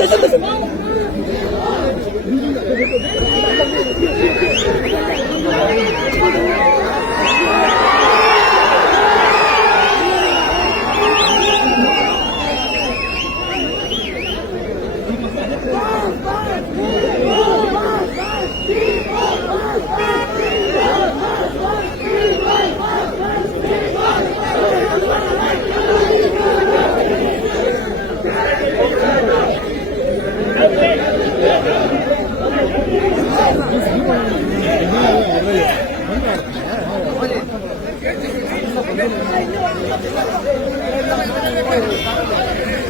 Dito sa basura. Thank you.